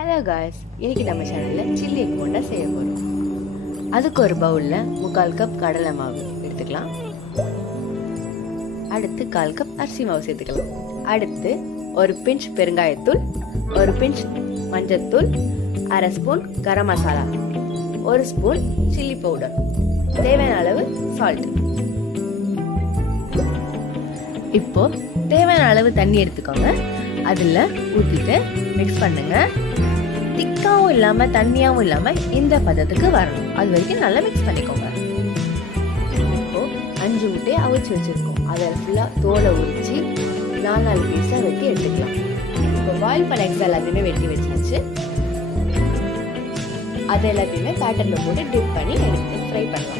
Hello guys, இன்னைக்கு நம்ம சேனலில் சில்லி போண்டா செய்ய போகிறோம். அதுக்கு ஒரு பவுலில் 3/4 கப் கடலை மாவு எடுத்துக்கலாம். அடுத்து 1/4 கப் அரிசி மாவு சேர்த்துக்கலாம். அடுத்து ஒரு பிஞ்ச் பெருங்காயத்தூள், ஒரு பிஞ்ச் மஞ்சத்தூள், 1/2 spoon garam masala, 1 spoon chilli powder, தேவையான அளவு சால்ட். இப்போ தேவையான அளவு தண்ணி எடுத்துக்கோங்க. அதில் ஊற்றிட்டு மிக்ஸ் பண்ணுங்க. திக்காவும் இல்லாமல் தண்ணியாகவும் இல்லாமல் இந்த பதத்துக்கு வரணும். அது வரைக்கும் நல்லா மிக்ஸ் பண்ணிக்கோங்க. இப்போ 5 முட்டையை அவிச்சு வச்சிருக்கோம். அதை ஃபுல்லாக தோலை உரிச்சு 4 பீஸாக வெட்டி எடுத்துக்கலாம். இப்போ பாயில் பண்ண எக்ஸ் எல்லாத்தையுமே வெட்டி வச்சாச்சு. அது எல்லாத்தையுமே பேட்டர்ல போட்டு டிப் பண்ணி எடுத்து ஃப்ரை பண்ணலாம்.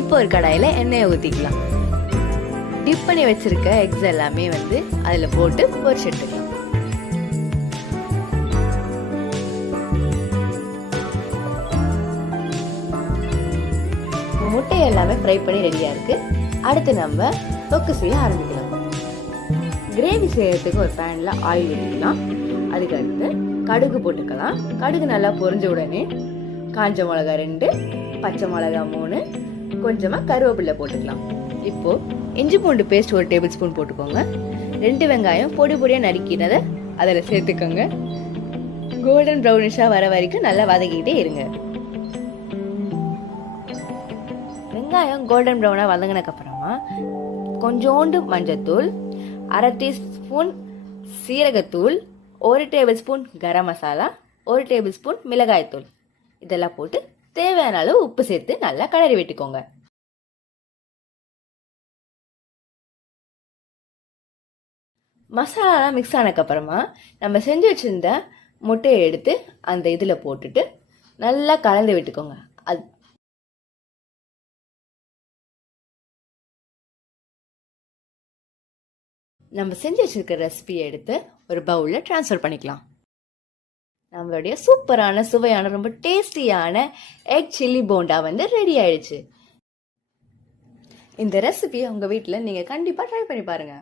இப்போ ஒரு கடாயில எண்ணெயை ஊற்றிக்கலாம். டிப் பண்ணி வச்சிருக்க எக்ஸ் எல்லாமே அதில் போட்டு பொரிச்சு எடுத்துக்கலாம். முட்டை எல்லாமே ஃப்ரை பண்ணி ரெடியா இருக்கு. அடுத்து நம்ம தொக்கு செய்ய ஆரம்பிக்கலாம். கிரேவி செய்யறதுக்கு ஒரு பேன்ல ஆயில் ஊற்றிக்கலாம். அதுக்கு அடுத்து கடுகு போட்டுக்கலாம். கடுகு நல்லா பொரிஞ்ச உடனே காஞ்ச மிளகா 2, பச்சை மிளகா 3, கொஞ்சமா கருவேப்பிலை போட்டுக்கலாம். இப்போ இஞ்சி பூண்டு பேஸ்ட் 1 டேபிள் ஸ்பூன் போட்டுக்கோங்க. 2 வெங்காயம் பொடி பொடியா நறுக்கினதை அதில் சேர்த்துக்கோங்க. கோல்டன் ப்ரௌனிஷா வர வரைக்கும் நல்லா வதக்கிட்டே இருங்க. வெங்காயம் கோல்டன் ப்ரௌனா வதங்கினதுக்கு அப்புறமா கொஞ்சோண்டு மஞ்சத்தூள், 1/2 டீஸ்பூன் சீரகத்தூள், 1 table spoon garam masala, 1 table spoon மிளகாய்த்தூள் இதெல்லாம் போட்டு தேவையான அளவு உப்பு சேர்த்து நல்லா கிளறி விட்டுக்கோங்க. மசாலாலாம் மிக்ஸ் ஆனதுக்கு அப்புறமா நம்ம செஞ்சு வச்சிருந்த முட்டையை எடுத்து அந்த இதில் போட்டுட்டு நல்லா கலந்து விட்டுக்கோங்க. நம்ம செஞ்சு வச்சிருக்க ரெசிபியை எடுத்து ஒரு பவுலில் ட்ரான்ஸ்ஃபர் பண்ணிக்கலாம். நம்மளுடைய சூப்பரான சுவையான ரொம்ப டேஸ்டியான எக் சில்லி போண்டா ரெடி ஆயிடுச்சு. இந்த ரெசிபியை உங்க வீட்டில் நீங்க கண்டிப்பா ட்ரை பண்ணி பாருங்க.